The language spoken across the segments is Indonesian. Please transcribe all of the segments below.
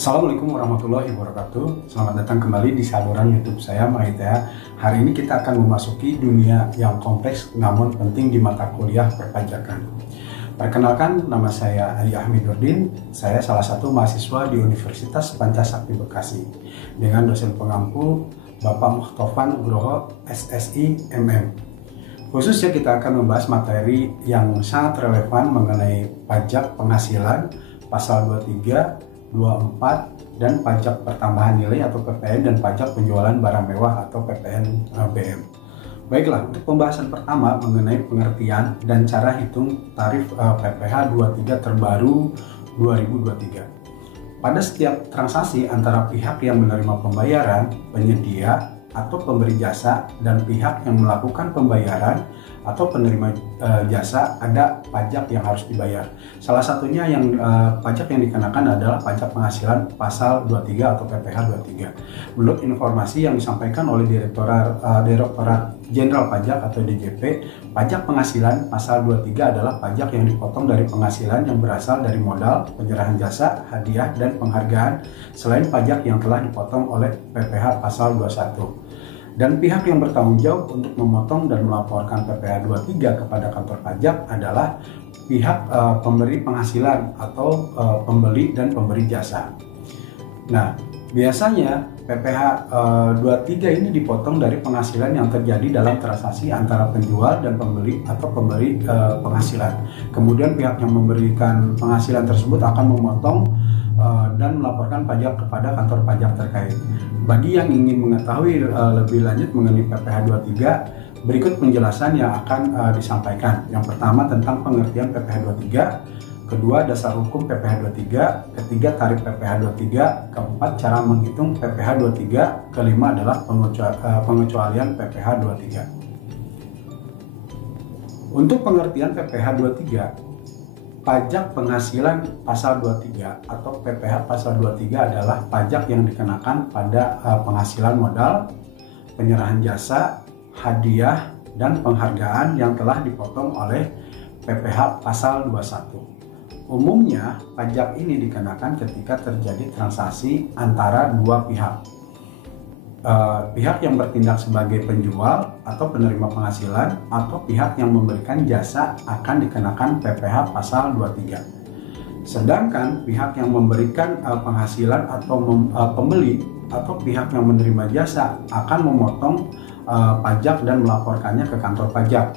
Assalamualaikum warahmatullahi wabarakatuh. Selamat datang kembali di saluran YouTube saya, Mahitea. Hari ini kita akan memasuki dunia yang kompleks namun penting di mata kuliah perpajakan. Perkenalkan, nama saya Ali Ahmid Nurdin. Saya salah satu mahasiswa di Universitas Pancasakti Bekasi dengan dosen pengampu Bapak Muhtofan Nugroho, SSI, MM. Khususnya kita akan membahas materi yang sangat relevan mengenai pajak penghasilan, pasal 23, 24, dan pajak pertambahan nilai atau PPN dan pajak penjualan barang mewah atau PPNBM. Baiklah, untuk pembahasan pertama mengenai pengertian dan cara hitung tarif PPh 23 terbaru 2023. Pada setiap transaksi antara pihak yang menerima pembayaran, penyedia atau pemberi jasa, dan pihak yang melakukan pembayaran atau penerima jasa, ada pajak yang harus dibayar. Salah satunya yang pajak yang dikenakan adalah pajak penghasilan pasal 23 atau PPh 23. Menurut informasi yang disampaikan oleh Direktorat Jenderal Pajak atau DJP, pajak penghasilan pasal 23 adalah pajak yang dipotong dari penghasilan yang berasal dari modal, penyerahan jasa, hadiah, dan penghargaan, selain pajak yang telah dipotong oleh PPh pasal 21. Dan pihak yang bertanggung jawab untuk memotong dan melaporkan PPh 23 kepada kantor pajak adalah pihak pemberi penghasilan atau pembeli dan pemberi jasa. Nah, biasanya PPh 23 ini dipotong dari penghasilan yang terjadi dalam transaksi antara penjual dan pembeli atau pemberi penghasilan. Kemudian pihak yang memberikan penghasilan tersebut akan memotong dan melaporkan pajak kepada kantor pajak terkait. Bagi yang ingin mengetahui lebih lanjut mengenai PPh 23, berikut penjelasan yang akan disampaikan. Yang pertama tentang pengertian PPh 23, kedua dasar hukum PPh 23, ketiga tarif PPh 23, keempat cara menghitung PPh 23, kelima adalah pengecualian PPh 23. Untuk pengertian PPh 23, pajak penghasilan pasal 23 atau PPh pasal 23 adalah pajak yang dikenakan pada penghasilan modal, penyerahan jasa, hadiah, dan penghargaan yang telah dipotong oleh PPh pasal 21. Umumnya, pajak ini dikenakan ketika terjadi transaksi antara dua pihak. Pihak yang bertindak sebagai penjual atau penerima penghasilan atau pihak yang memberikan jasa akan dikenakan PPh pasal 23. Sedangkan pihak yang memberikan penghasilan atau pembeli atau pihak yang menerima jasa akan memotong pajak dan melaporkannya ke kantor pajak.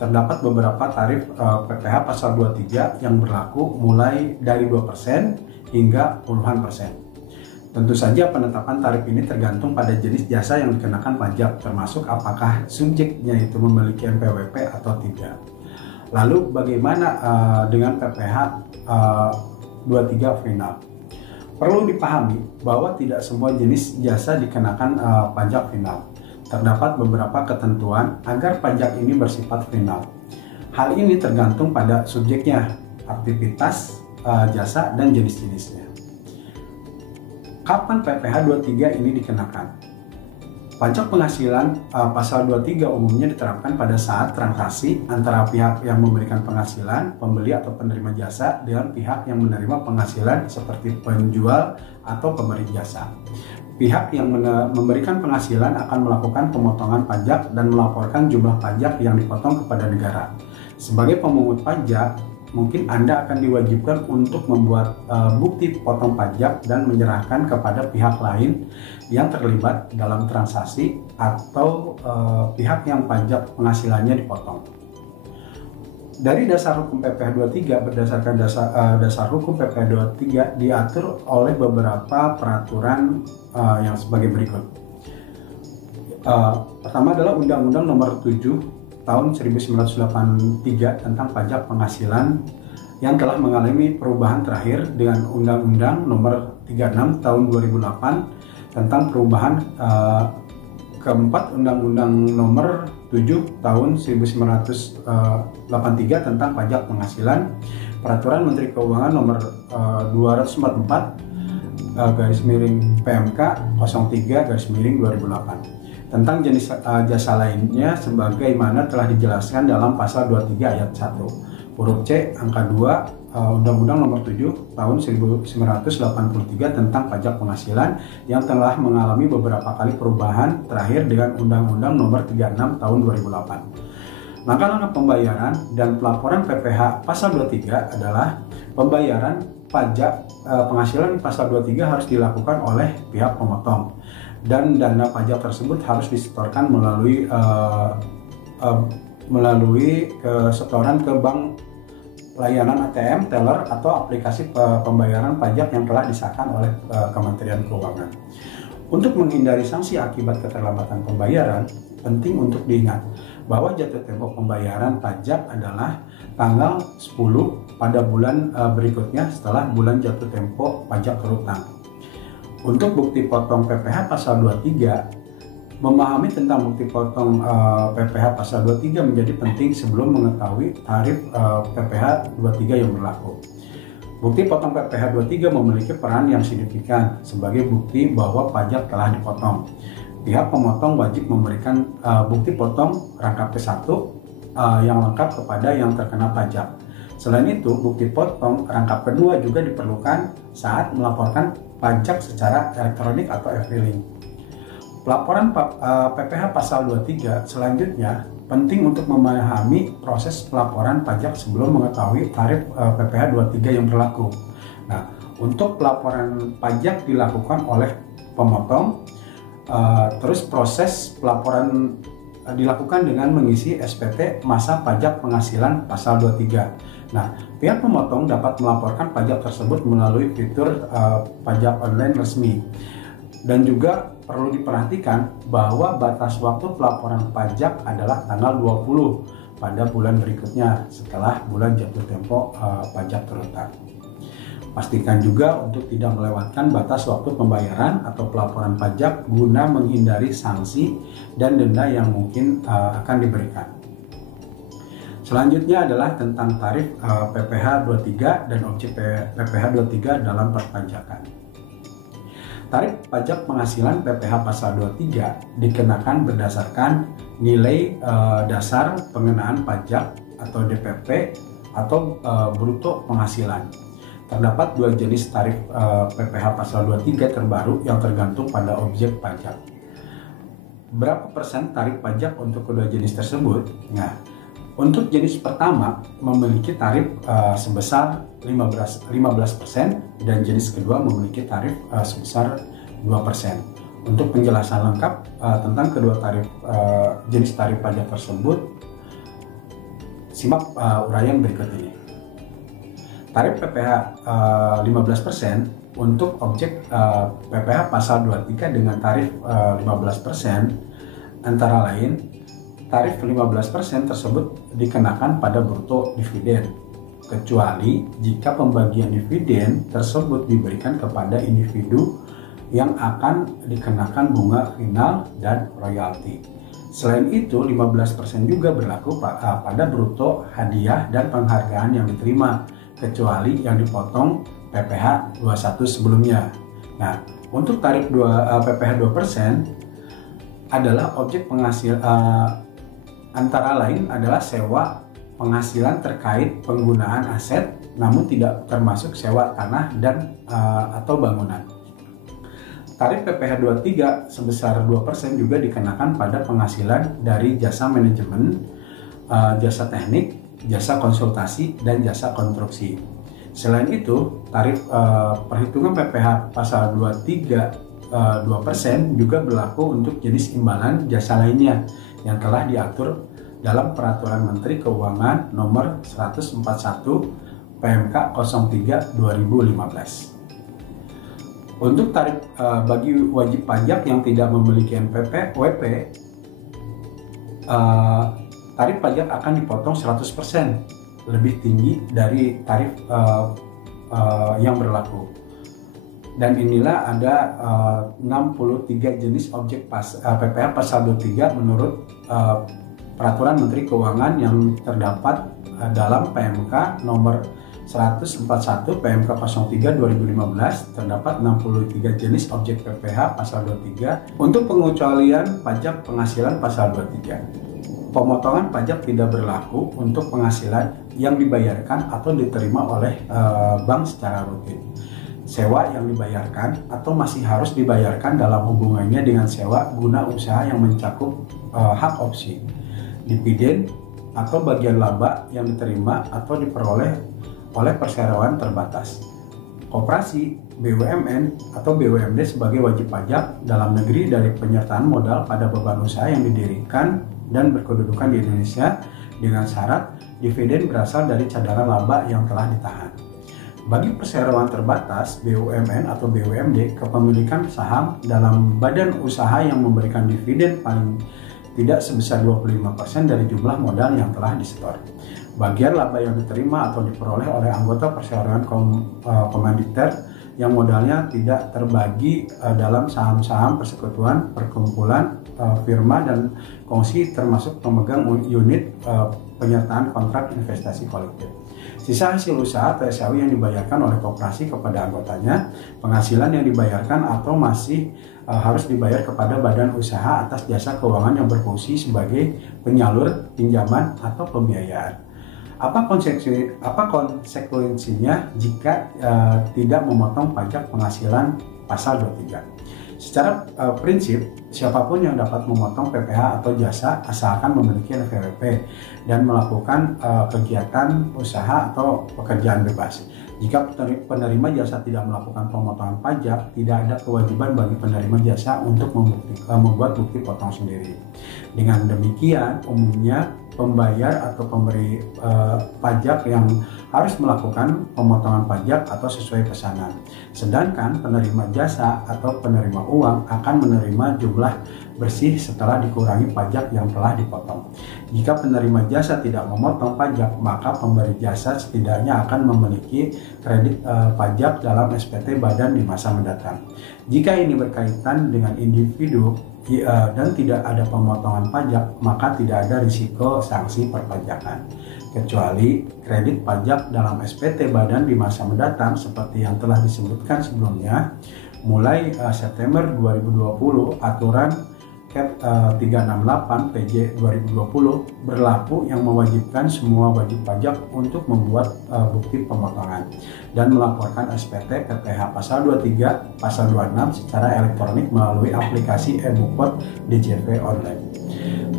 Terdapat beberapa tarif PPh pasal 23 yang berlaku mulai dari 2% hingga puluhan persen. Tentu saja penetapan tarif ini tergantung pada jenis jasa yang dikenakan pajak, termasuk apakah subjeknya itu memiliki NPWP atau tidak. Lalu bagaimana dengan PPh 23 final? Perlu dipahami bahwa tidak semua jenis jasa dikenakan pajak final. Terdapat beberapa ketentuan agar pajak ini bersifat final. Hal ini tergantung pada subjeknya, aktivitas jasa, dan jenis-jenisnya. Kapan PPh 23 ini dikenakan? Pajak penghasilan pasal 23 umumnya diterapkan pada saat transaksi antara pihak yang memberikan penghasilan, pembeli atau penerima jasa, dengan pihak yang menerima penghasilan seperti penjual atau pemberi jasa. Pihak yang memberikan penghasilan akan melakukan pemotongan pajak dan melaporkan jumlah pajak yang dipotong kepada negara. Sebagai pemungut pajak, mungkin Anda akan diwajibkan untuk membuat bukti potong pajak dan menyerahkan kepada pihak lain yang terlibat dalam transaksi atau pihak yang pajak penghasilannya dipotong. Dari dasar hukum PPh 23, berdasarkan dasar hukum PPh 23 diatur oleh beberapa peraturan yang sebagai berikut. Pertama adalah Undang-Undang Nomor 7 tahun 1983 tentang pajak penghasilan yang telah mengalami perubahan terakhir dengan Undang-Undang Nomor 36 tahun 2008 tentang perubahan keempat Undang-Undang Nomor 7 tahun 1983 tentang pajak penghasilan, Peraturan Menteri Keuangan Nomor 244 PMK 03/2008 tentang jenis jasa lainnya sebagaimana telah dijelaskan dalam pasal 23 ayat 1 huruf C angka 2 Undang-Undang Nomor 7 Tahun 1983 tentang pajak penghasilan yang telah mengalami beberapa kali perubahan, terakhir dengan Undang-Undang Nomor 36 Tahun 2008. Langkah-langkah pembayaran dan pelaporan PPh Pasal 23 adalah pembayaran pajak penghasilan pasal 23 harus dilakukan oleh pihak pemotong, dan dana pajak tersebut harus disetorkan melalui setoran ke bank layanan ATM, teller, atau aplikasi pembayaran pajak yang telah disahkan oleh Kementerian Keuangan. Untuk menghindari sanksi akibat keterlambatan pembayaran, penting untuk diingat bahwa jatuh tempo pembayaran pajak adalah tanggal 10 pada bulan berikutnya setelah bulan jatuh tempo pajak berhutang. Untuk bukti potong PPh Pasal 23, memahami tentang bukti potong PPh Pasal 23 menjadi penting sebelum mengetahui tarif PPh 23 yang berlaku. Bukti potong PPh 23 memiliki peran yang signifikan sebagai bukti bahwa pajak telah dipotong. Pihak pemotong wajib memberikan bukti potong rangkap ke-1 yang lengkap kepada yang terkena pajak. Selain itu, bukti potong rangkap kedua juga diperlukan saat melaporkan pajak secara elektronik atau e-filing. Pelaporan PPh Pasal 23 selanjutnya penting untuk memahami proses pelaporan pajak sebelum mengetahui tarif PPh 23 yang berlaku. Nah, untuk pelaporan pajak dilakukan oleh pemotong, terus proses pelaporan dilakukan dengan mengisi SPT masa pajak penghasilan Pasal 23. Nah, pihak pemotong dapat melaporkan pajak tersebut melalui fitur pajak online resmi. Dan juga perlu diperhatikan bahwa batas waktu pelaporan pajak adalah tanggal 20 pada bulan berikutnya setelah bulan jatuh tempo pajak berhutang. Pastikan juga untuk tidak melewatkan batas waktu pembayaran atau pelaporan pajak guna menghindari sanksi dan denda yang mungkin akan diberikan. Selanjutnya adalah tentang tarif PPh 23 dan objek PPh 23 dalam perpajakan. Tarif pajak penghasilan PPh Pasal 23 dikenakan berdasarkan nilai dasar pengenaan pajak atau DPP atau bruto penghasilan. Terdapat dua jenis tarif PPh Pasal 23 terbaru yang tergantung pada objek pajak. Berapa persen tarif pajak untuk kedua jenis tersebut? Nah, untuk jenis pertama memiliki tarif sebesar 15% dan jenis kedua memiliki tarif sebesar 2%. Untuk penjelasan lengkap tentang kedua jenis tarif pajak tersebut, simak uraian berikut ini. Tarif PPh 15% untuk objek PPh Pasal 23 dengan tarif 15% antara lain tarif 15% tersebut dikenakan pada bruto dividen, kecuali jika pembagian dividen tersebut diberikan kepada individu yang akan dikenakan bunga final dan royalti. Selain itu, 15% juga berlaku pada bruto hadiah dan penghargaan yang diterima, kecuali yang dipotong PPh 21 sebelumnya. Nah, untuk tarif PPh 2% adalah objek penghasil antara lain adalah sewa penghasilan terkait penggunaan aset namun tidak termasuk sewa tanah dan atau bangunan. Tarif PPh 23 sebesar 2% juga dikenakan pada penghasilan dari jasa manajemen, jasa teknik, jasa konsultasi, dan jasa konstruksi. Selain itu, tarif perhitungan PPh Pasal 23 2% juga berlaku untuk jenis imbalan jasa lainnya yang telah diatur dalam Peraturan Menteri Keuangan Nomor 141 PMK 03 2015. Untuk tarif bagi wajib pajak yang tidak memiliki NPWP, tarif pajak akan dipotong 100% lebih tinggi dari tarif yang berlaku. Dan inilah ada 63 jenis objek PPh Pasal 23 menurut Peraturan Menteri Keuangan yang terdapat dalam PMK nomor 141 PMK 03 2015. Terdapat 63 jenis objek PPh Pasal 23 untuk pengecualian pajak penghasilan Pasal 23. Pemotongan pajak tidak berlaku untuk penghasilan yang dibayarkan atau diterima oleh bank secara rutin. Sewa yang dibayarkan atau masih harus dibayarkan dalam hubungannya dengan sewa guna usaha yang mencakup hak opsi, dividen atau bagian laba yang diterima atau diperoleh oleh perseroan terbatas. Koperasi, BUMN atau BUMD sebagai wajib pajak dalam negeri dari penyertaan modal pada beban usaha yang didirikan dan berkedudukan di Indonesia dengan syarat dividen berasal dari cadangan laba yang telah ditahan. Bagi perseroan terbatas, BUMN atau BUMD, kepemilikan saham dalam badan usaha yang memberikan dividen paling tidak sebesar 25% dari jumlah modal yang telah disetor. Bagian laba yang diterima atau diperoleh oleh anggota perseroan komanditer yang modalnya tidak terbagi dalam saham-saham persekutuan, perkumpulan, firma, dan kongsi termasuk pemegang unit penyertaan kontrak investasi kolektif. Sisa hasil usaha atau SAU yang dibayarkan oleh koperasi kepada anggotanya, penghasilan yang dibayarkan atau masih harus dibayar kepada badan usaha atas jasa keuangan yang berfungsi sebagai penyalur pinjaman atau pembiayaan. Apa konsekuensinya jika tidak memotong pajak penghasilan pasal 23? Secara prinsip, siapapun yang dapat memotong PPh atau jasa asalkan memiliki NPWP dan melakukan kegiatan usaha atau pekerjaan bebas. Jika penerima jasa tidak melakukan pemotongan pajak, tidak ada kewajiban bagi penerima jasa untuk membuat bukti potong sendiri. Dengan demikian, umumnya pembayar atau pemberi pajak yang harus melakukan pemotongan pajak atau sesuai pesanan. Sedangkan penerima jasa atau penerima uang akan menerima jumlah bersih setelah dikurangi pajak yang telah dipotong. Jika penerima jasa tidak memotong pajak, maka pemberi jasa setidaknya akan memiliki kredit pajak dalam SPT badan di masa mendatang. Jika ini berkaitan dengan individu dan tidak ada pemotongan pajak, maka tidak ada risiko sanksi perpajakan. Kecuali kredit pajak dalam SPT badan di masa mendatang seperti yang telah disebutkan sebelumnya, mulai September 2020 aturan Cap 368 PJ 2020 berlaku yang mewajibkan semua wajib pajak untuk membuat bukti pemotongan dan melaporkan SPT PPh pasal 23 pasal 26 secara elektronik melalui aplikasi e-Bupot DJP online.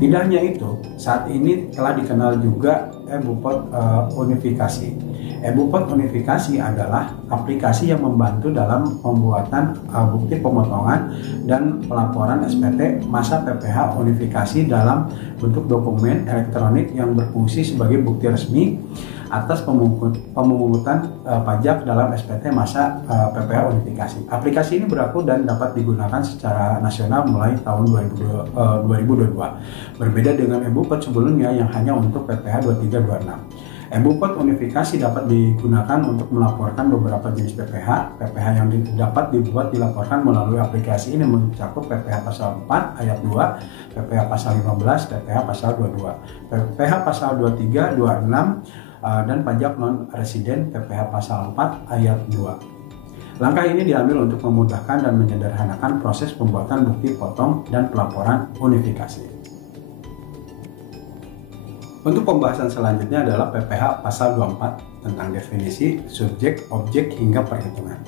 Tidak hanya itu, saat ini telah dikenal juga e-Bupot Unifikasi. E-Bupot Unifikasi adalah aplikasi yang membantu dalam pembuatan bukti pemotongan dan pelaporan SPT masa PPh unifikasi dalam bentuk dokumen elektronik yang berfungsi sebagai bukti resmi atas pemungutan pajak dalam SPT masa PPh unifikasi. Aplikasi ini berlaku dan dapat digunakan secara nasional mulai tahun 2022. Berbeda dengan e-Bupot sebelumnya yang hanya untuk PPh 2326. E-Bupot Unifikasi dapat digunakan untuk melaporkan beberapa jenis PPh. PPh yang dapat dilaporkan melalui aplikasi ini mencakup PPh pasal 4 ayat 2, PPh pasal 15, PPh pasal 22, PPh pasal 23, 26, dan pajak non-residen PPh pasal 4 ayat 2. Langkah ini diambil untuk memudahkan dan menyederhanakan proses pembuatan bukti potong dan pelaporan unifikasi. Untuk pembahasan selanjutnya adalah PPh pasal 24 tentang definisi, subjek, objek, hingga perhitungan.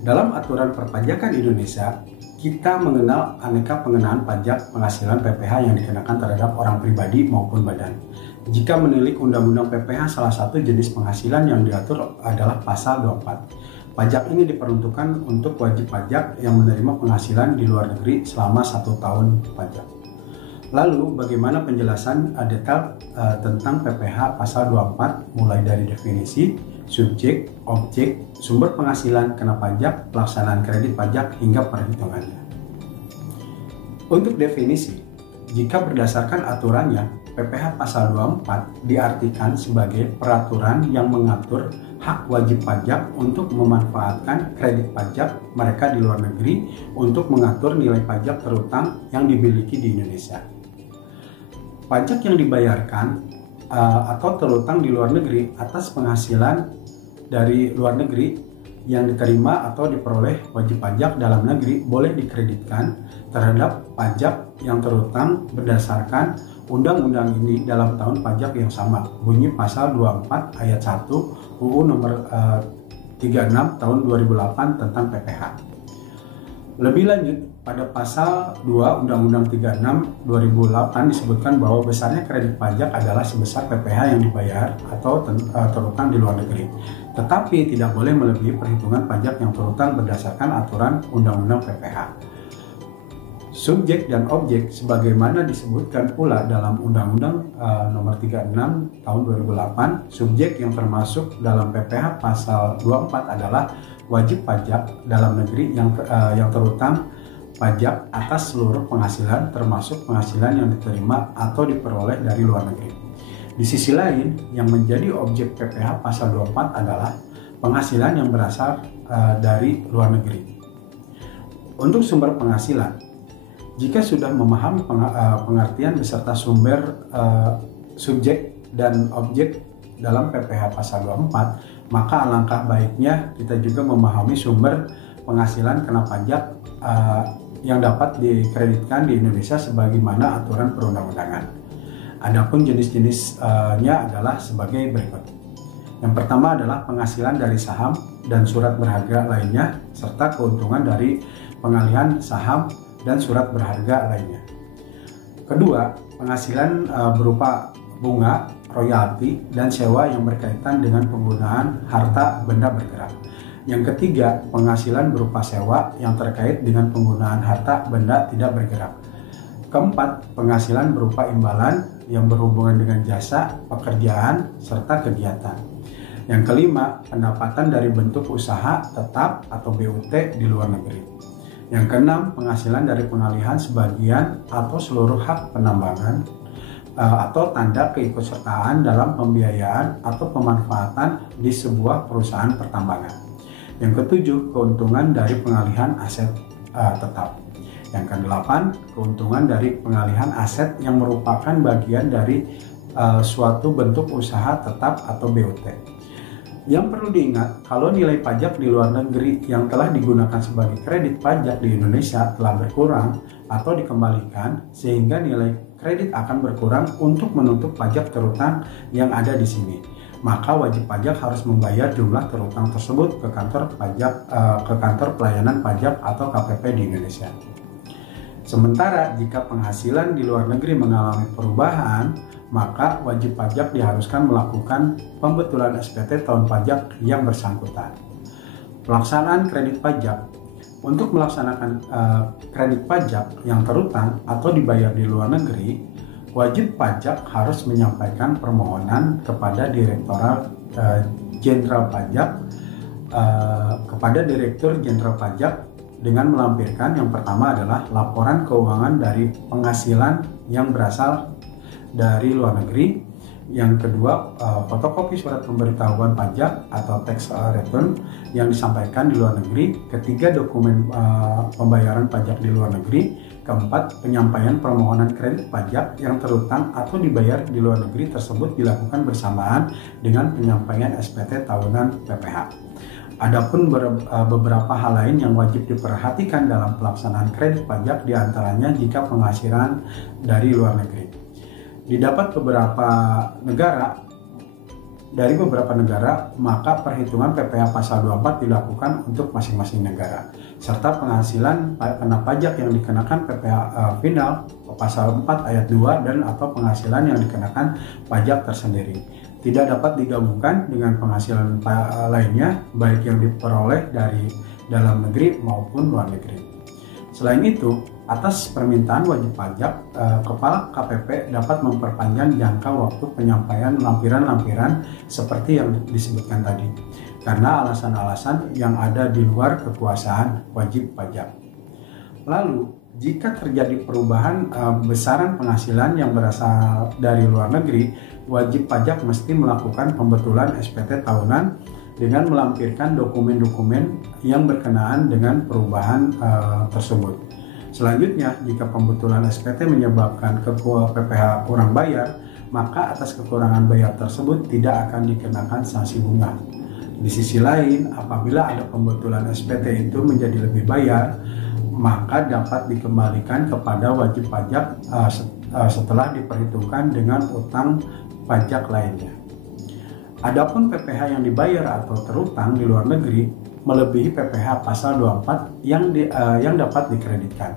Dalam aturan perpajakan Indonesia, kita mengenal aneka pengenaan pajak penghasilan PPh yang dikenakan terhadap orang pribadi maupun badan. Jika menilik Undang-Undang PPh, salah satu jenis penghasilan yang diatur adalah pasal 24. Pajak ini diperuntukkan untuk wajib pajak yang menerima penghasilan di luar negeri selama 1 tahun pajak. Lalu, bagaimana penjelasan detail tentang PPh pasal 24 mulai dari definisi, subjek, objek, sumber penghasilan kena pajak, pelaksanaan kredit pajak, hingga perhitungannya. Untuk definisi, jika berdasarkan aturannya, PPh pasal 24 diartikan sebagai peraturan yang mengatur hak wajib pajak untuk memanfaatkan kredit pajak mereka di luar negeri untuk mengatur nilai pajak terutang yang dimiliki di Indonesia. Pajak yang dibayarkan atau terutang di luar negeri atas penghasilan dari luar negeri yang diterima atau diperoleh wajib pajak dalam negeri boleh dikreditkan terhadap pajak yang terutang berdasarkan undang-undang ini dalam tahun pajak yang sama. Bunyi pasal 24 ayat 1 UU nomor 36 tahun 2008 tentang PPh. Lebih lanjut, pada pasal 2 Undang-Undang 36 2008 disebutkan bahwa besarnya kredit pajak adalah sebesar PPh yang dibayar atau terutang di luar negeri. Tetapi tidak boleh melebihi perhitungan pajak yang terutang berdasarkan aturan Undang-Undang PPh. Subjek dan objek sebagaimana disebutkan pula dalam Undang-Undang nomor 36 tahun 2008, subjek yang termasuk dalam PPh pasal 24 adalah wajib pajak dalam negeri yang terutang pajak atas seluruh penghasilan termasuk penghasilan yang diterima atau diperoleh dari luar negeri. Di sisi lain, yang menjadi objek PPh pasal 24 adalah penghasilan yang berasal dari luar negeri. Untuk sumber penghasilan, jika sudah memahami pengertian beserta sumber subjek dan objek dalam PPh pasal 24, maka alangkah baiknya kita juga memahami sumber penghasilan kena pajak yang dapat dikreditkan di Indonesia sebagaimana aturan perundang-undangan. Adapun jenis-jenisnya adalah sebagai berikut. Yang pertama adalah penghasilan dari saham dan surat berharga lainnya serta keuntungan dari pengalihan saham dan surat berharga lainnya. Kedua, penghasilan berupa bunga, royalti, dan sewa yang berkaitan dengan penggunaan harta benda bergerak. Yang ketiga, penghasilan berupa sewa yang terkait dengan penggunaan harta benda tidak bergerak. Keempat, penghasilan berupa imbalan yang berhubungan dengan jasa, pekerjaan, serta kegiatan. Yang kelima, pendapatan dari bentuk usaha tetap atau BUT di luar negeri. Yang keenam, penghasilan dari pengalihan sebagian atau seluruh hak penambangan atau tanda keikutsertaan dalam pembiayaan atau pemanfaatan di sebuah perusahaan pertambangan. Yang ketujuh, keuntungan dari pengalihan aset tetap. Yang kedelapan, keuntungan dari pengalihan aset yang merupakan bagian dari suatu bentuk usaha tetap atau BUT. Yang perlu diingat, kalau nilai pajak di luar negeri yang telah digunakan sebagai kredit pajak di Indonesia telah berkurang atau dikembalikan, sehingga nilai kredit akan berkurang untuk menutup pajak terutang yang ada di sini. Maka wajib pajak harus membayar jumlah terutang tersebut ke kantor pelayanan pajak atau KPP di Indonesia. Sementara jika penghasilan di luar negeri mengalami perubahan, maka wajib pajak diharuskan melakukan pembetulan SPT tahun pajak yang bersangkutan. Pelaksanaan kredit pajak. Untuk melaksanakan kredit pajak yang terutang atau dibayar di luar negeri, wajib pajak harus menyampaikan permohonan kepada Direktorat Jenderal Pajak kepada Direktur Jenderal Pajak dengan melampirkan yang pertama adalah laporan keuangan dari penghasilan yang berasal dari luar negeri. Yang kedua, fotokopi surat pemberitahuan pajak atau tax return yang disampaikan di luar negeri. Ketiga, dokumen pembayaran pajak di luar negeri. Keempat, penyampaian permohonan kredit pajak yang terutang atau dibayar di luar negeri tersebut dilakukan bersamaan dengan penyampaian SPT tahunan PPh. Adapun beberapa hal lain yang wajib diperhatikan dalam pelaksanaan kredit pajak diantaranya jika penghasilan dari luar negeri. Didapat dari beberapa negara, maka perhitungan PPh pasal 24 dilakukan untuk masing-masing negara, serta penghasilan kena pajak yang dikenakan PPh final pasal 4 ayat 2 dan atau penghasilan yang dikenakan pajak tersendiri tidak dapat digabungkan dengan penghasilan lainnya baik yang diperoleh dari dalam negeri maupun luar negeri. Selain itu, atas permintaan wajib pajak, Kepala KPP dapat memperpanjang jangka waktu penyampaian lampiran-lampiran seperti yang disebutkan tadi, karena alasan-alasan yang ada di luar kekuasaan wajib pajak. Lalu, jika terjadi perubahan besaran penghasilan yang berasal dari luar negeri, wajib pajak mesti melakukan pembetulan SPT tahunan dengan melampirkan dokumen-dokumen yang berkenaan dengan perubahan tersebut. Selanjutnya, jika pembetulan SPT menyebabkan PPh kurang bayar, maka atas kekurangan bayar tersebut tidak akan dikenakan sanksi bunga. Di sisi lain, apabila ada pembetulan SPT itu menjadi lebih bayar, maka dapat dikembalikan kepada wajib pajak setelah diperhitungkan dengan utang pajak lainnya. Adapun PPh yang dibayar atau terutang di luar negeri melebihi PPh pasal 24 yang dapat dikreditkan.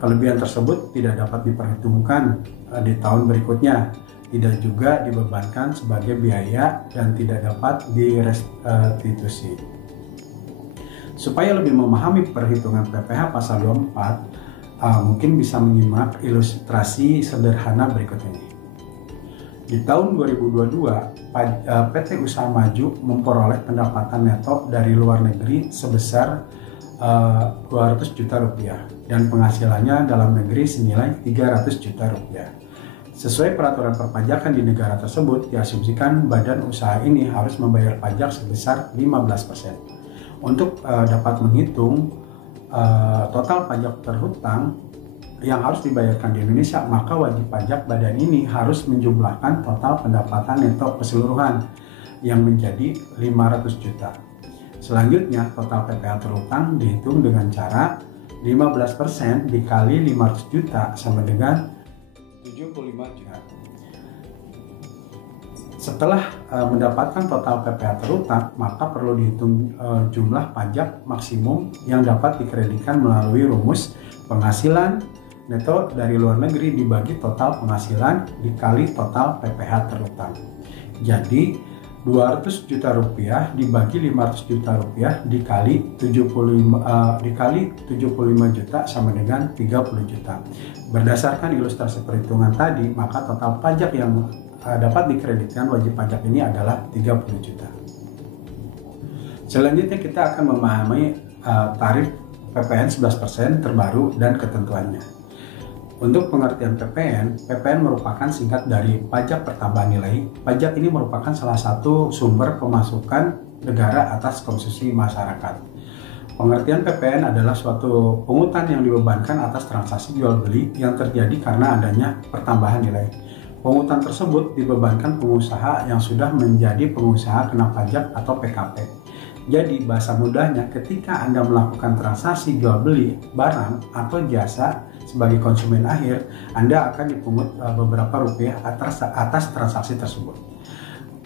Kelebihan tersebut tidak dapat diperhitungkan di tahun berikutnya, tidak juga dibebankan sebagai biaya dan tidak dapat direstitusi. Supaya lebih memahami perhitungan PPh pasal 24, mungkin bisa menyimak ilustrasi sederhana berikut ini. Di tahun 2022, PT Usaha Maju memperoleh pendapatan neto dari luar negeri sebesar 200 juta rupiah dan penghasilannya dalam negeri senilai 300 juta rupiah. Sesuai peraturan perpajakan di negara tersebut, diasumsikan badan usaha ini harus membayar pajak sebesar 15%. Untuk dapat menghitung total pajak terhutang yang harus dibayarkan di Indonesia, maka wajib pajak badan ini harus menjumlahkan total pendapatan neto keseluruhan yang menjadi 500 juta. Selanjutnya, total PPh terhutang dihitung dengan cara 15% dikali 500 juta sama dengan 75 juta. Setelah mendapatkan total PPh terhutang, maka perlu dihitung jumlah pajak maksimum yang dapat dikreditkan melalui rumus penghasilan neto dari luar negeri dibagi total penghasilan dikali total PPh terhutang. Jadi 200 juta rupiah dibagi 500 juta rupiah dikali 75 juta sama dengan 30 juta. Berdasarkan ilustrasi perhitungan tadi, maka total pajak yang dapat dikreditkan wajib pajak ini adalah 30 juta. Selanjutnya kita akan memahami tarif PPN 11% terbaru dan ketentuannya. Untuk pengertian PPN merupakan singkat dari pajak pertambahan nilai. Pajak ini merupakan salah satu sumber pemasukan negara atas konsumsi masyarakat. Pengertian PPN adalah suatu pungutan yang dibebankan atas transaksi jual beli yang terjadi karena adanya pertambahan nilai. Pungutan tersebut dibebankan pengusaha yang sudah menjadi pengusaha kena pajak atau PKP. Jadi bahasa mudahnya, ketika Anda melakukan transaksi jual beli barang atau jasa sebagai konsumen akhir, Anda akan dipungut beberapa rupiah atas transaksi tersebut.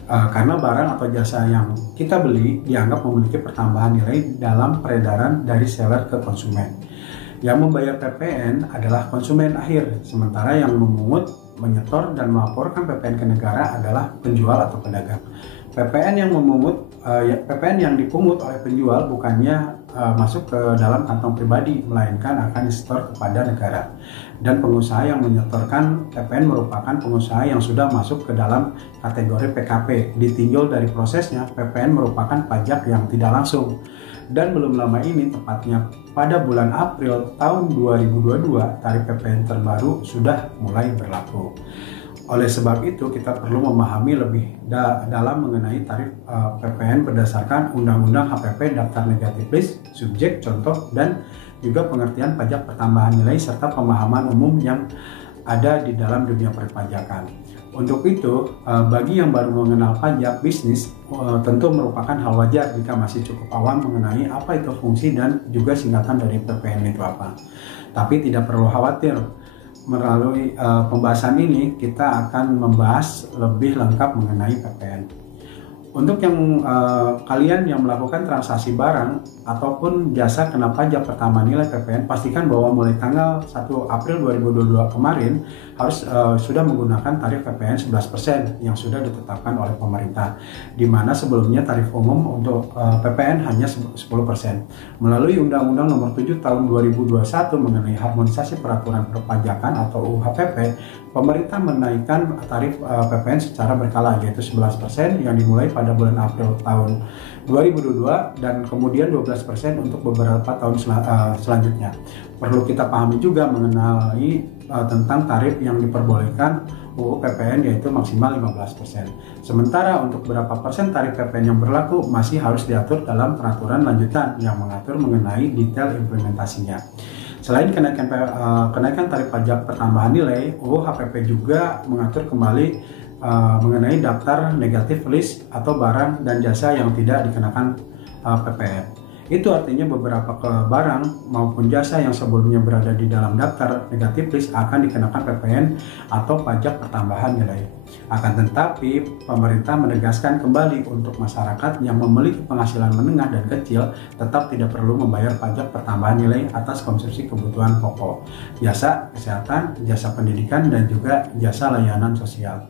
Karena barang atau jasa yang kita beli dianggap memiliki pertambahan nilai dalam peredaran dari seller ke konsumen. Yang membayar PPN adalah konsumen akhir, sementara yang memungut, menyetor, dan melaporkan PPN ke negara adalah penjual atau pedagang. PPN yang dipungut oleh penjual bukannya masuk ke dalam kantong pribadi, melainkan akan disetor kepada negara. Dan pengusaha yang menyetorkan PPN merupakan pengusaha yang sudah masuk ke dalam kategori PKP. Ditinjau dari prosesnya, PPN merupakan pajak yang tidak langsung. Dan belum lama ini, tepatnya pada bulan April tahun 2022, tarif PPN terbaru sudah mulai berlaku. Oleh sebab itu, kita perlu memahami lebih dalam mengenai tarif PPN berdasarkan Undang-Undang HPP Daftar Negatif List, subjek, contoh, dan juga pengertian pajak pertambahan nilai serta pemahaman umum yang ada di dalam dunia perpajakan. Untuk itu, bagi yang baru mengenal pajak bisnis, tentu merupakan hal wajar jika masih cukup awam mengenai apa itu fungsi dan juga singkatan dari PPN itu apa. Tapi tidak perlu khawatir. Melalui pembahasan ini kita akan membahas lebih lengkap mengenai PPN. Untuk yang kalian yang melakukan transaksi barang ataupun jasa kena pajak pertambahan nilai PPN, pastikan bahwa mulai tanggal 1 April 2022 kemarin harus sudah menggunakan tarif PPN 11% yang sudah ditetapkan oleh pemerintah, di mana sebelumnya tarif umum untuk PPN hanya 10%. Melalui Undang-Undang Nomor 7 Tahun 2021 mengenai harmonisasi peraturan perpajakan atau UHPP, pemerintah menaikkan tarif PPN secara berkala, yaitu 11% yang dimulai pada bulan April tahun 2022 dan kemudian 12% untuk beberapa tahun selanjutnya. Perlu kita pahami juga mengenai tentang tarif yang diperbolehkan UU PPN, yaitu maksimal 15%. Sementara untuk berapa persen tarif PPN yang berlaku masih harus diatur dalam peraturan lanjutan yang mengatur mengenai detail implementasinya. Selain kenaikan tarif pajak pertambahan nilai, UU HPP juga mengatur kembali mengenai daftar negatif list atau barang dan jasa yang tidak dikenakan PPN. Itu artinya beberapa barang maupun jasa yang sebelumnya berada di dalam daftar negatif list akan dikenakan PPN atau pajak pertambahan nilai. Akan tetapi, pemerintah menegaskan kembali untuk masyarakat yang memiliki penghasilan menengah dan kecil tetap tidak perlu membayar pajak pertambahan nilai atas konsumsi kebutuhan pokok, jasa kesehatan, jasa pendidikan, dan juga jasa layanan sosial.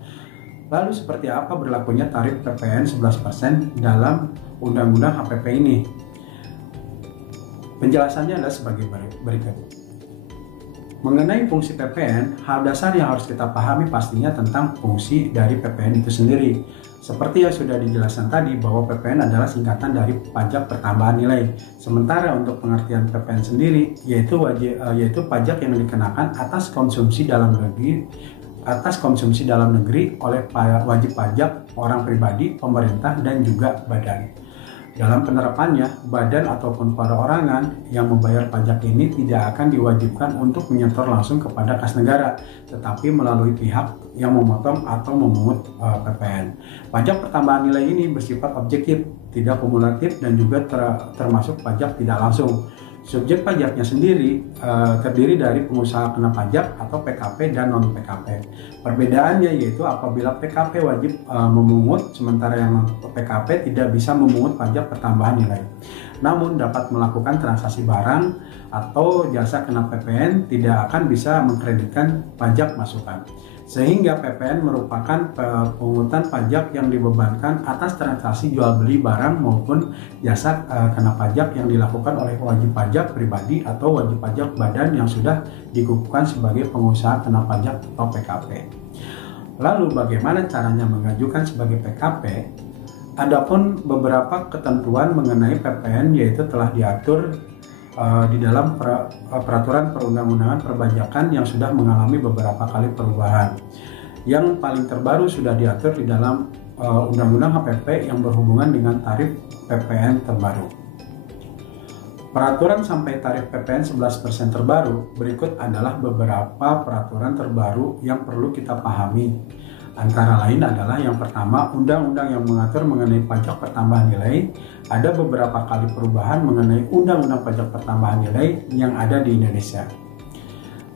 Lalu seperti apa berlakunya tarif PPN 11% dalam Undang-Undang HPP ini? Penjelasannya adalah sebagai berikut. Mengenai fungsi PPN, hal dasar yang harus kita pahami pastinya tentang fungsi dari PPN itu sendiri. Seperti yang sudah dijelaskan tadi bahwa PPN adalah singkatan dari pajak pertambahan nilai. Sementara untuk pengertian PPN sendiri yaitu pajak yang dikenakan atas konsumsi dalam negeri oleh wajib pajak, orang pribadi, pemerintah, dan juga badan. Dalam penerapannya, badan ataupun perorangan yang membayar pajak ini tidak akan diwajibkan untuk menyetor langsung kepada kas negara, tetapi melalui pihak yang memotong atau memungut PPN. Pajak pertambahan nilai ini bersifat objektif, tidak kumulatif, dan juga termasuk pajak tidak langsung. Subjek pajaknya sendiri terdiri dari pengusaha kena pajak atau PKP dan non-PKP. Perbedaannya yaitu apabila PKP wajib memungut, sementara yang PKP tidak bisa memungut pajak pertambahan nilai. Namun dapat melakukan transaksi barang atau jasa kena PPN tidak akan bisa mengkreditkan pajak masukan. Sehingga PPN merupakan pungutan pajak yang dibebankan atas transaksi jual beli barang maupun jasa kena pajak yang dilakukan oleh wajib pajak pribadi atau wajib pajak badan yang sudah dikukuhkan sebagai pengusaha kena pajak atau PKP. Lalu bagaimana caranya mengajukan sebagai PKP? Adapun beberapa ketentuan mengenai PPN yaitu telah diatur di dalam peraturan perundang-undangan perpajakan yang sudah mengalami beberapa kali perubahan. Yang paling terbaru sudah diatur di dalam Undang-Undang HPP yang berhubungan dengan tarif PPN terbaru. Peraturan sampai tarif PPN 11% terbaru berikut adalah beberapa peraturan terbaru yang perlu kita pahami. Antara lain adalah yang pertama, undang-undang yang mengatur mengenai pajak pertambahan nilai. Ada beberapa kali perubahan mengenai undang-undang pajak pertambahan nilai yang ada di Indonesia.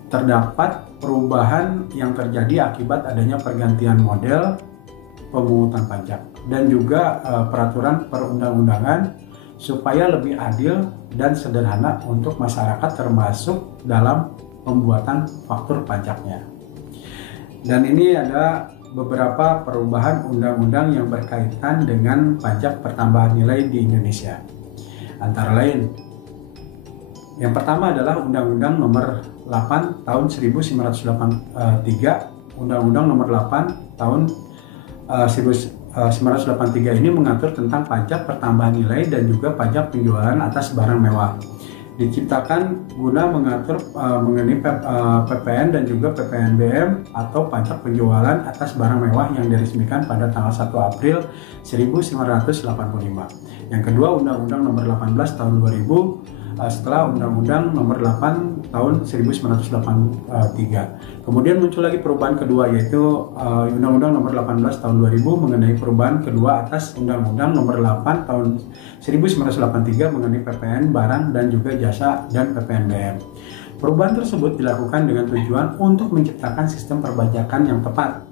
Terdapat perubahan yang terjadi akibat adanya pergantian model pemungutan pajak dan juga peraturan perundang-undangan supaya lebih adil dan sederhana untuk masyarakat termasuk dalam pembuatan faktur pajaknya. Dan ini ada beberapa perubahan undang-undang yang berkaitan dengan pajak pertambahan nilai di Indonesia. Antara lain, yang pertama adalah Undang-Undang Nomor 8 Tahun 1983, Undang-Undang Nomor 8 Tahun 1983 ini mengatur tentang pajak pertambahan nilai dan juga pajak penjualan atas barang mewah. Diciptakan guna mengatur mengenai PPN dan juga PPNBM atau pajak penjualan atas barang mewah yang diresmikan pada tanggal 1 April 1985. Yang kedua, Undang-Undang Nomor 18 Tahun 2000 setelah Undang-Undang Nomor 8 Tahun 1983. Kemudian muncul lagi perubahan kedua yaitu Undang-Undang Nomor 18 Tahun 2000 mengenai perubahan kedua atas Undang-Undang Nomor 8 Tahun 1983 mengenai PPN barang dan juga jasa dan PPNBM. Perubahan tersebut dilakukan dengan tujuan untuk menciptakan sistem perpajakan yang tepat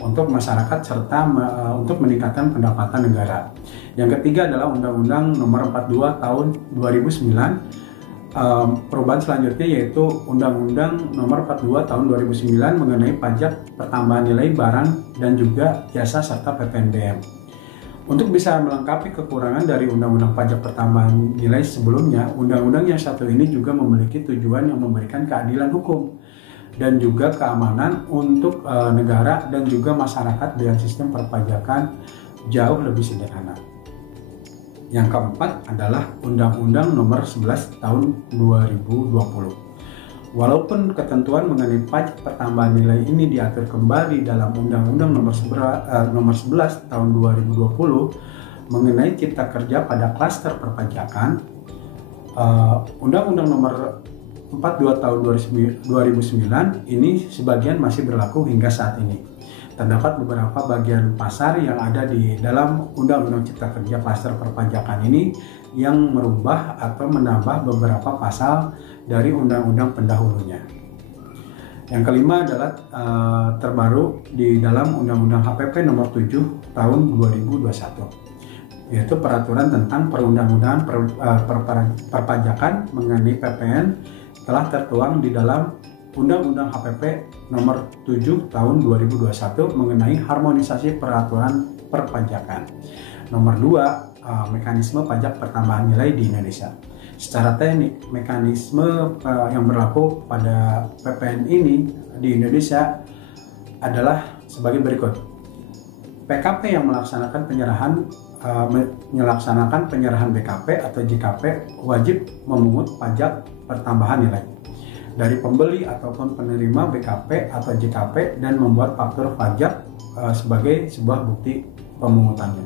untuk masyarakat serta untuk meningkatkan pendapatan negara. Yang ketiga adalah Undang-Undang Nomor 42 Tahun 2009. Perubahan selanjutnya yaitu Undang-Undang Nomor 42 Tahun 2009 mengenai pajak pertambahan nilai barang dan juga jasa serta PPNBM. Untuk bisa melengkapi kekurangan dari Undang-Undang Pajak Pertambahan Nilai sebelumnya, Undang-Undang yang satu ini juga memiliki tujuan yang memberikan keadilan hukum dan juga keamanan untuk negara dan juga masyarakat dengan sistem perpajakan jauh lebih sederhana. Yang keempat adalah Undang-Undang Nomor 11 Tahun 2020. Walaupun ketentuan mengenai pajak pertambahan nilai ini diatur kembali dalam Undang-Undang Nomor 11 Tahun 2020 mengenai cipta kerja pada klaster perpajakan, Undang-Undang Nomor 42 Tahun 2009 ini sebagian masih berlaku hingga saat ini. terdapat beberapa bagian pasar yang ada di dalam Undang-Undang Cipta Kerja Klaster Perpajakan ini yang merubah atau menambah beberapa pasal dari undang-undang pendahulunya. Yang kelima adalah terbaru di dalam Undang-Undang HPP nomor 7 tahun 2021, yaitu peraturan tentang perundang-undangan perpajakan mengenai PPN telah tertuang di dalam Undang-Undang HPP nomor 7 tahun 2021 mengenai harmonisasi peraturan perpajakan. Nomor 2, mekanisme pajak pertambahan nilai di Indonesia. Secara teknik, mekanisme yang berlaku pada PPN ini di Indonesia adalah sebagai berikut. PKP yang melaksanakan penyerahan BKP atau JKP wajib memungut pajak pertambahan nilai dari pembeli ataupun penerima BKP atau JKP dan membuat faktur pajak sebagai sebuah bukti pemungutannya.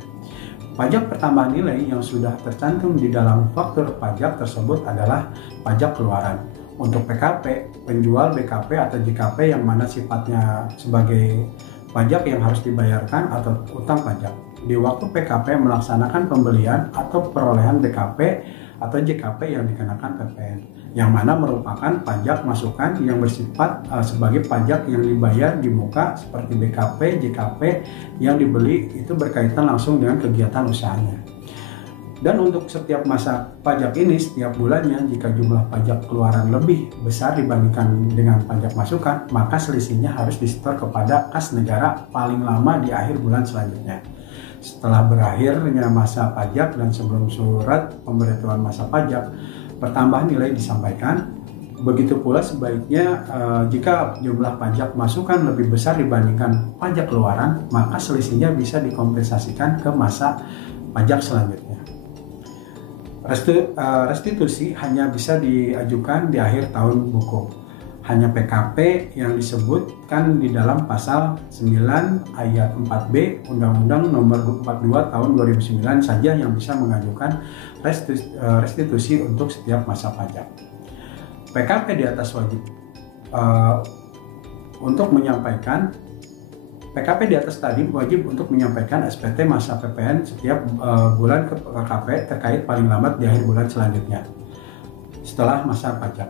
Pajak pertambahan nilai yang sudah tercantum di dalam faktur pajak tersebut adalah pajak keluaran. Untuk PKP, penjual BKP atau JKP yang mana sifatnya sebagai pajak yang harus dibayarkan atau utang pajak. Di waktu PKP melaksanakan pembelian atau perolehan BKP atau JKP yang dikenakan PPN, yang mana merupakan pajak masukan yang bersifat sebagai pajak yang dibayar di muka seperti BKP, JKP yang dibeli itu berkaitan langsung dengan kegiatan usahanya. Dan untuk setiap masa pajak ini, setiap bulannya jika jumlah pajak keluaran lebih besar dibandingkan dengan pajak masukan, maka selisihnya harus disetor kepada kas negara paling lama di akhir bulan selanjutnya. Setelah berakhirnya masa pajak dan sebelum surat pemberitahuan masa pajak, pertambahan nilai disampaikan. Begitu pula sebaiknya jika jumlah pajak masukan lebih besar dibandingkan pajak keluaran, maka selisihnya bisa dikompensasikan ke masa pajak selanjutnya. Restitusi hanya bisa diajukan di akhir tahun buku. Hanya PKP yang disebutkan di dalam pasal 9 ayat 4B Undang-Undang nomor 42 tahun 2009 saja yang bisa mengajukan restitusi untuk setiap masa pajak. PKP di atas wajib untuk menyampaikan PKP di atas tadi wajib untuk menyampaikan SPT masa PPN setiap bulan ke PKP terkait paling lambat di akhir bulan selanjutnya setelah masa pajak.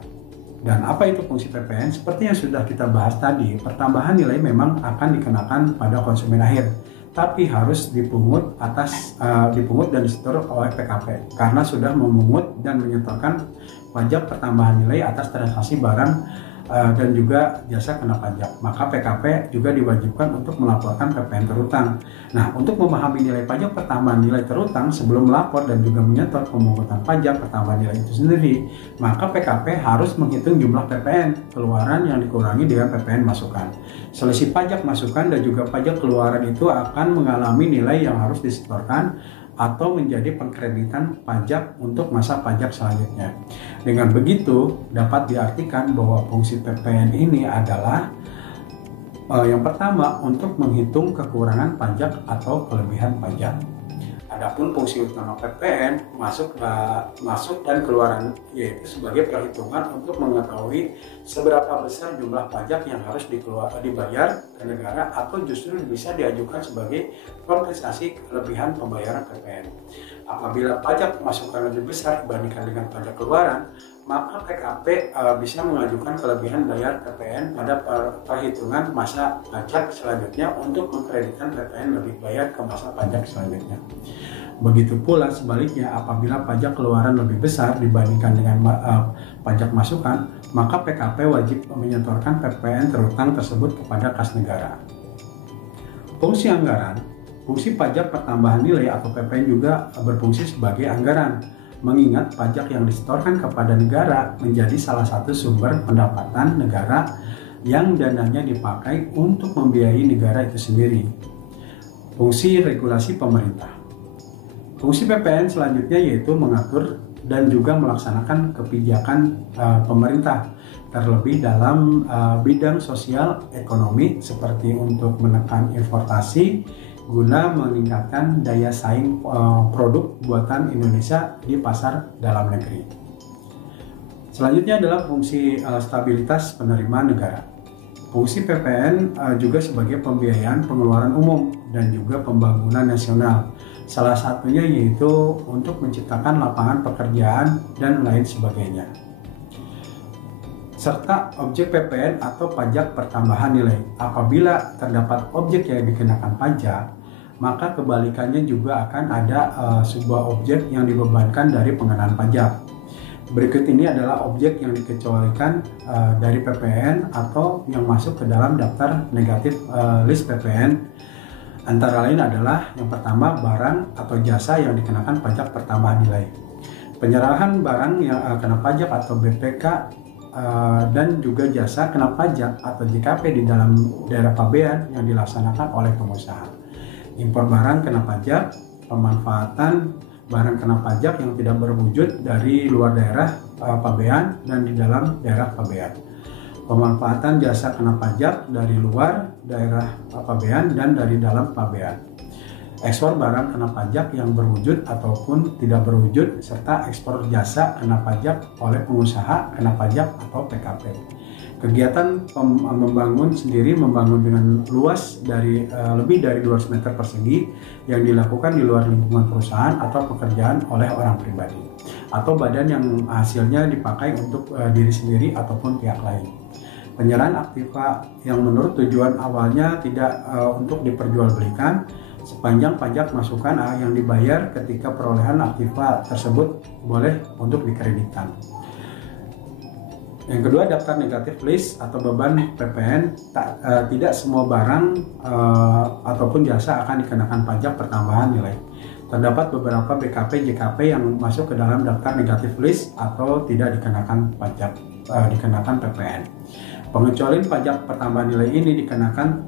Dan apa itu fungsi PPN? Seperti yang sudah kita bahas tadi, pertambahan nilai memang akan dikenakan pada konsumen akhir, tapi harus dipungut dan disetor oleh PKP karena sudah memungut dan menyetorkan pajak pertambahan nilai atas transaksi barang dan juga jasa kena pajak. Maka PKP juga diwajibkan untuk melaporkan PPN terutang. Nah, untuk memahami nilai pajak pertambahan nilai terutang sebelum melapor dan juga menyetor pemungutan pajak pertambahan nilai itu sendiri, maka PKP harus menghitung jumlah PPN keluaran yang dikurangi dengan PPN masukan. Selisih pajak masukan dan juga pajak keluaran itu akan mengalami nilai yang harus disetorkan atau menjadi pengkreditan pajak untuk masa pajak selanjutnya. Dengan begitu, dapat diartikan bahwa fungsi PPN ini adalah yang pertama untuk menghitung kekurangan pajak atau kelebihan pajak. Adapun fungsi utama PPN masuk dan keluaran yaitu sebagai perhitungan untuk mengetahui seberapa besar jumlah pajak yang harus dibayar ke negara atau justru bisa diajukan sebagai kompensasi kelebihan pembayaran PPN. Apabila pajak masukan lebih besar dibandingkan dengan pajak keluaran, maka PKP bisa mengajukan kelebihan bayar PPN pada perhitungan masa pajak selanjutnya untuk mengkreditkan PPN lebih bayar ke masa pajak selanjutnya. Begitu pula sebaliknya, apabila pajak keluaran lebih besar dibandingkan dengan pajak masukan, maka PKP wajib menyetorkan PPN terutang tersebut kepada kas negara. Fungsi anggaran. Fungsi pajak pertambahan nilai atau PPN juga berfungsi sebagai anggaran, mengingat pajak yang disetorkan kepada negara menjadi salah satu sumber pendapatan negara yang dananya dipakai untuk membiayai negara itu sendiri. Fungsi regulasi pemerintah. Fungsi PPN selanjutnya yaitu mengatur dan juga melaksanakan kebijakan pemerintah, terlebih dalam bidang sosial ekonomi seperti untuk menekan importasi guna meningkatkan daya saing produk buatan Indonesia di pasar dalam negeri. Selanjutnya adalah fungsi stabilitas penerimaan negara. Fungsi PPN juga sebagai pembiayaan pengeluaran umum dan juga pembangunan nasional. Salah satunya yaitu untuk menciptakan lapangan pekerjaan dan lain sebagainya. Serta objek PPN atau pajak pertambahan nilai. Apabila terdapat objek yang dikenakan pajak, maka kebalikannya juga akan ada sebuah objek yang dibebankan dari pengenaan pajak. Berikut ini adalah objek yang dikecualikan dari PPN atau yang masuk ke dalam daftar negatif list PPN. Antara lain adalah yang pertama, barang atau jasa yang dikenakan pajak pertambahan nilai. Penyerahan barang yang kena pajak atau BPK dan juga jasa kena pajak atau JKP di dalam daerah pabean yang dilaksanakan oleh pengusaha. Impor barang kena pajak, pemanfaatan barang kena pajak yang tidak berwujud dari luar daerah pabean dan di dalam daerah pabean. Pemanfaatan jasa kena pajak dari luar daerah pabean dan dari dalam pabean. Ekspor barang kena pajak yang berwujud ataupun tidak berwujud, serta ekspor jasa kena pajak oleh pengusaha kena pajak atau PKP. Kegiatan membangun sendiri, membangun dengan luas dari lebih dari 200 meter persegi yang dilakukan di luar lingkungan perusahaan atau pekerjaan oleh orang pribadi atau badan yang hasilnya dipakai untuk diri sendiri ataupun pihak lain. Penyerahan aktiva yang menurut tujuan awalnya tidak untuk diperjualbelikan sepanjang pajak masukan yang dibayar ketika perolehan aktiva tersebut boleh untuk dikreditkan. Yang kedua, daftar negatif list atau beban PPN. Tidak semua barang ataupun jasa akan dikenakan pajak pertambahan nilai. Terdapat beberapa BKP, JKP yang masuk ke dalam daftar negatif list atau tidak dikenakan pajak, dikenakan PPN. Pengecualian pajak pertambahan nilai ini dikenakan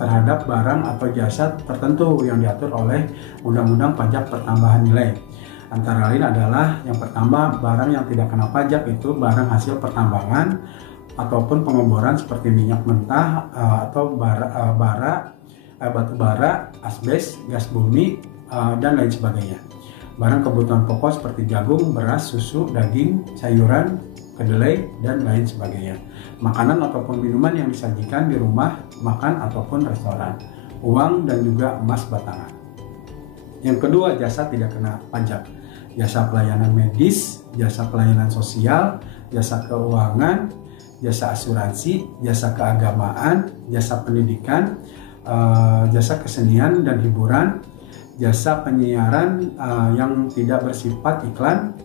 terhadap barang atau jasa tertentu yang diatur oleh Undang-Undang Pajak Pertambahan Nilai. Antara lain adalah yang pertama, barang yang tidak kena pajak itu barang hasil pertambangan ataupun pengeboran seperti minyak mentah atau batu bara, asbes, gas bumi, dan lain sebagainya. Barang kebutuhan pokok seperti jagung, beras, susu, daging, sayuran, kedelai, dan lain sebagainya. Makanan ataupun minuman yang disajikan di rumah makan ataupun restoran. Uang dan juga emas batangan. Yang kedua, jasa tidak kena pajak. Jasa pelayanan medis, jasa pelayanan sosial, jasa keuangan, jasa asuransi, jasa keagamaan, jasa pendidikan, jasa kesenian dan hiburan, jasa penyiaran yang tidak bersifat iklan,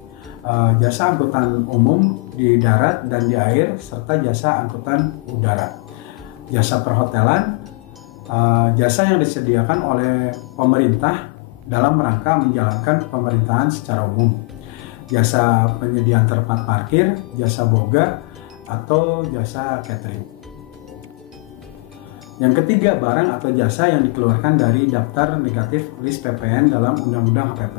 jasa angkutan umum di darat dan di air, serta jasa angkutan udara. Jasa perhotelan, jasa yang disediakan oleh pemerintah dalam rangka menjalankan pemerintahan secara umum. Jasa penyediaan tempat parkir, jasa boga, atau jasa catering. Yang ketiga, barang atau jasa yang dikeluarkan dari daftar negatif list PPN dalam Undang-Undang HPP.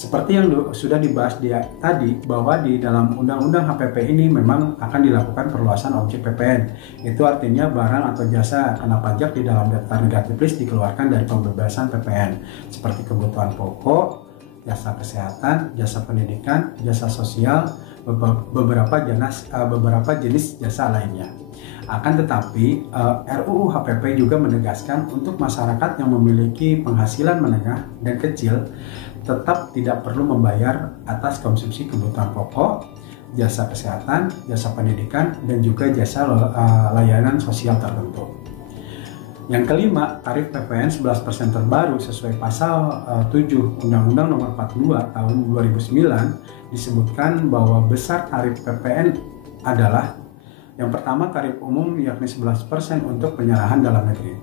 Seperti yang sudah dibahas tadi, bahwa di dalam Undang-Undang HPP ini memang akan dilakukan perluasan objek PPN. Itu artinya barang atau jasa kena pajak di dalam daftar negatif list dikeluarkan dari pembebasan PPN, seperti kebutuhan pokok, jasa kesehatan, jasa pendidikan, jasa sosial, beberapa jenis jasa lainnya. Akan tetapi, RUU HPP juga menegaskan untuk masyarakat yang memiliki penghasilan menengah dan kecil tetap tidak perlu membayar atas konsumsi kebutuhan pokok, jasa kesehatan, jasa pendidikan, dan juga jasa layanan sosial tertentu. Yang kelima, tarif PPN 11% terbaru sesuai pasal 7 Undang-Undang Nomor 42 Tahun 2009 disebutkan bahwa besar tarif PPN adalah yang pertama, tarif umum yakni 11% untuk penyerahan dalam negeri.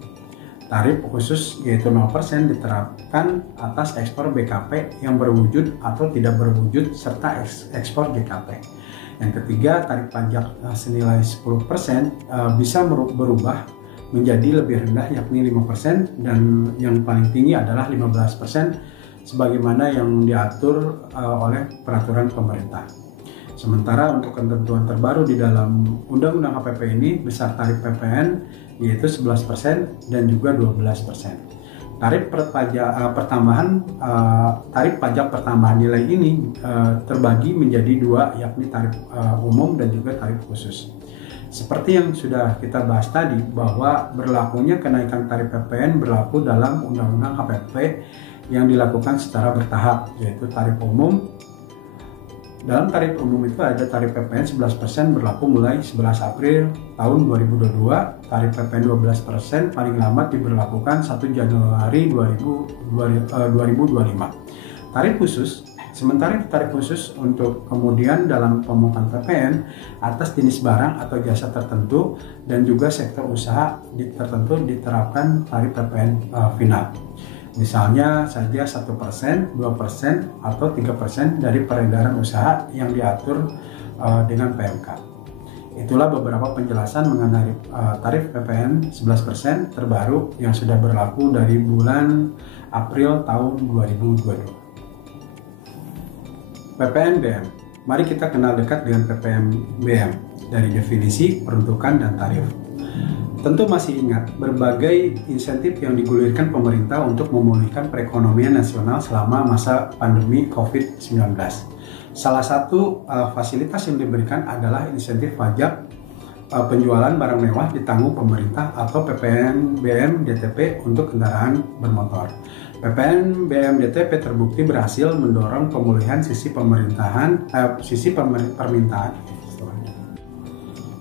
Tarif khusus yaitu 0% diterapkan atas ekspor BKP yang berwujud atau tidak berwujud serta ekspor JKP. Yang ketiga, tarif pajak senilai 10% bisa berubah menjadi lebih rendah yakni 5% dan yang paling tinggi adalah 15% sebagaimana yang diatur oleh peraturan pemerintah. Sementara untuk ketentuan terbaru di dalam Undang-Undang HPP ini, besar tarif PPN yaitu 11% dan juga 12%. Tarif pajak pertambahan nilai ini terbagi menjadi dua, yakni tarif umum dan juga tarif khusus. Seperti yang sudah kita bahas tadi, bahwa berlakunya kenaikan tarif PPN berlaku dalam Undang-Undang KPP yang dilakukan secara bertahap, yaitu tarif umum. Dalam tarif umum itu ada tarif PPN 11% berlaku mulai 11 April tahun 2022, tarif PPN 12% paling lambat diberlakukan 1 Januari 2025. Sementara tarif khusus untuk kemudian dalam pemungutan PPN atas jenis barang atau jasa tertentu dan juga sektor usaha tertentu diterapkan tarif PPN final. Misalnya saja 1%, 2%, atau 3% dari peredaran usaha yang diatur dengan PMK. Itulah beberapa penjelasan mengenai tarif PPN 11% terbaru yang sudah berlaku dari bulan April tahun 2022. PPN BM. Mari kita kenal dekat dengan PPN BM dari definisi, peruntukan, dan tarif. Tentu masih ingat berbagai insentif yang digulirkan pemerintah untuk memulihkan perekonomian nasional selama masa pandemi COVID-19. Salah satu fasilitas yang diberikan adalah insentif pajak penjualan barang mewah ditanggung pemerintah atau PPN BM DTP untuk kendaraan bermotor. PPN BM DTP terbukti berhasil mendorong pemulihan sisi permintaan.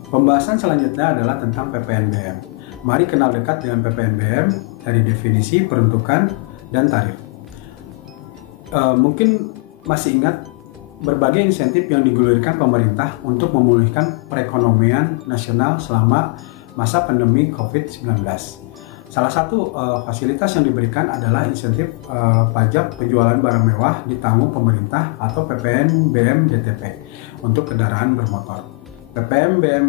Pembahasan selanjutnya adalah tentang PPN BM. Mari kenal dekat dengan PPN BM dari definisi, peruntukan, dan tarif. Mungkin masih ingat berbagai insentif yang digulirkan pemerintah untuk memulihkan perekonomian nasional selama masa pandemi COVID-19. Salah satu fasilitas yang diberikan adalah insentif pajak penjualan barang mewah ditanggung pemerintah atau PPN BM DTP untuk kendaraan bermotor. PPN BM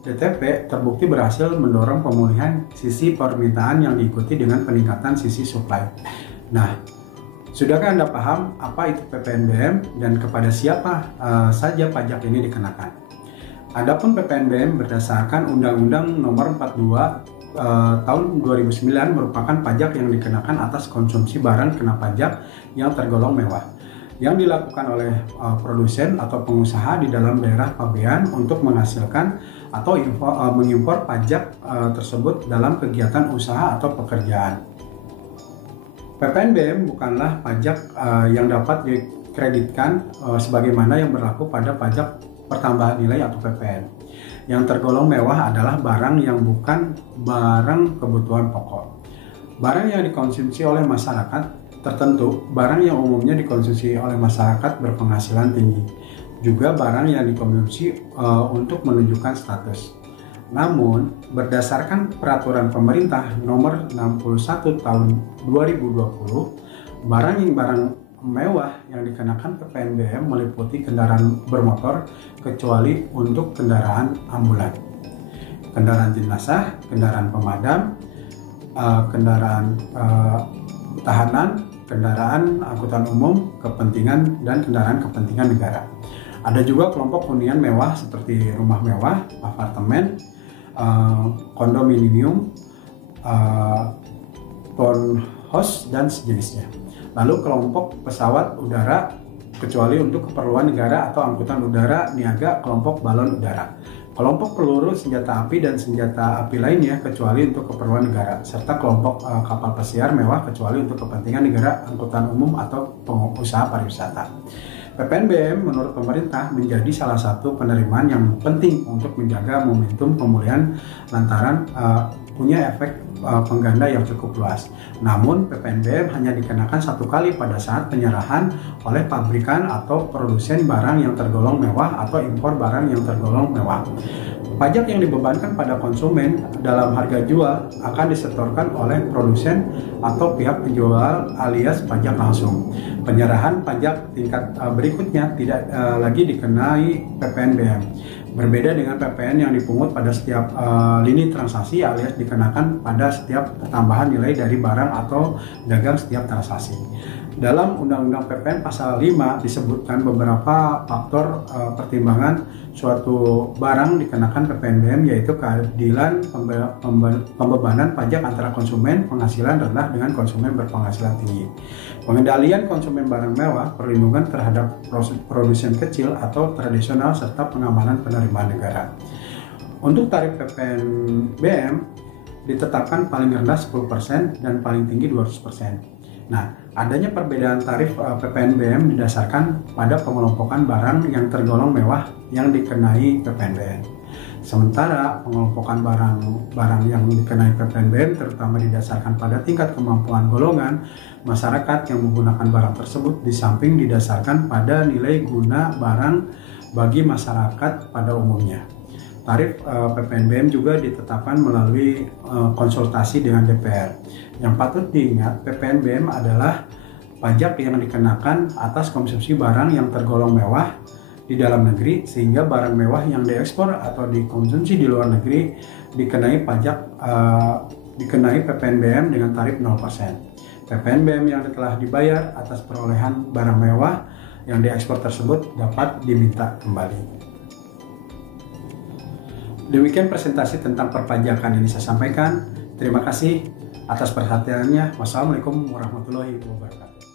DTP terbukti berhasil mendorong pemulihan sisi permintaan yang diikuti dengan peningkatan sisi supply. Nah, sudahkah Anda paham apa itu PPN BM dan kepada siapa saja pajak ini dikenakan? Adapun PPN BM berdasarkan Undang-Undang Nomor 42 tahun 2009 merupakan pajak yang dikenakan atas konsumsi barang kena pajak yang tergolong mewah, yang dilakukan oleh produsen atau pengusaha di dalam daerah pabean untuk menghasilkan atau mengimpor pajak tersebut dalam kegiatan usaha atau pekerjaan. PPN BM bukanlah pajak yang dapat dikreditkan sebagaimana yang berlaku pada pajak pertambahan nilai atau PPN. Yang tergolong mewah adalah barang yang bukan barang kebutuhan pokok. Barang yang dikonsumsi oleh masyarakat tertentu, barang yang umumnya dikonsumsi oleh masyarakat berpenghasilan tinggi, juga barang yang dikonsumsi untuk menunjukkan status. Namun, berdasarkan peraturan pemerintah nomor 61 tahun 2020, barang mewah yang dikenakan PPN BM meliputi kendaraan bermotor kecuali untuk kendaraan ambulan, kendaraan jenazah, kendaraan pemadam, kendaraan tahanan, kendaraan angkutan umum, kepentingan dan kendaraan kepentingan negara. Ada juga kelompok hunian mewah seperti rumah mewah, apartemen, kondominium, townhouse dan sejenisnya. Lalu kelompok pesawat udara kecuali untuk keperluan negara atau angkutan udara niaga, kelompok balon udara, kelompok peluru senjata api dan senjata api lainnya kecuali untuk keperluan negara, serta kelompok kapal pesiar mewah kecuali untuk kepentingan negara, angkutan umum atau pengusaha pariwisata. PPN BM menurut pemerintah menjadi salah satu penerimaan yang penting untuk menjaga momentum pemulihan lantaran punya efek pengganda yang cukup luas. Namun PPN BM hanya dikenakan satu kali pada saat penyerahan oleh pabrikan atau produsen barang yang tergolong mewah atau impor barang yang tergolong mewah. Pajak yang dibebankan pada konsumen dalam harga jual akan disetorkan oleh produsen atau pihak penjual alias pajak langsung. Penyerahan pajak tingkat berikutnya tidak lagi dikenai PPN BM. Berbeda dengan PPN yang dipungut pada setiap lini transaksi alias dikenakan pada setiap tambahan nilai dari barang atau dagang setiap transaksi. Dalam Undang-Undang PPN pasal 5 disebutkan beberapa faktor pertimbangan suatu barang dikenakan PPN BM, yaitu keadilan pembebanan pajak antara konsumen penghasilan rendah dengan konsumen berpenghasilan tinggi, pengendalian konsumen barang mewah, perlindungan terhadap produsen kecil atau tradisional, serta pengamanan penerimaan negara. Untuk tarif PPNBM ditetapkan paling rendah 10% dan paling tinggi 200%. Nah, adanya perbedaan tarif PPNBM didasarkan pada pengelompokan barang yang tergolong mewah yang dikenai PPNBM. Sementara pengelompokan barang yang dikenai PPNBM terutama didasarkan pada tingkat kemampuan golongan masyarakat yang menggunakan barang tersebut, di samping didasarkan pada nilai guna barang bagi masyarakat pada umumnya. Tarif PPNBM juga ditetapkan melalui konsultasi dengan DPR. Yang patut diingat, PPNBM adalah pajak yang dikenakan atas konsumsi barang yang tergolong mewah di dalam negeri, sehingga barang mewah yang diekspor atau dikonsumsi di luar negeri dikenai PPNBM dengan tarif 0%. PPNBM yang telah dibayar atas perolehan barang mewah yang diekspor tersebut dapat diminta kembali. Demikian presentasi tentang perpajakan ini saya sampaikan. Terima kasih atas perhatiannya. Wassalamualaikum warahmatullahi wabarakatuh.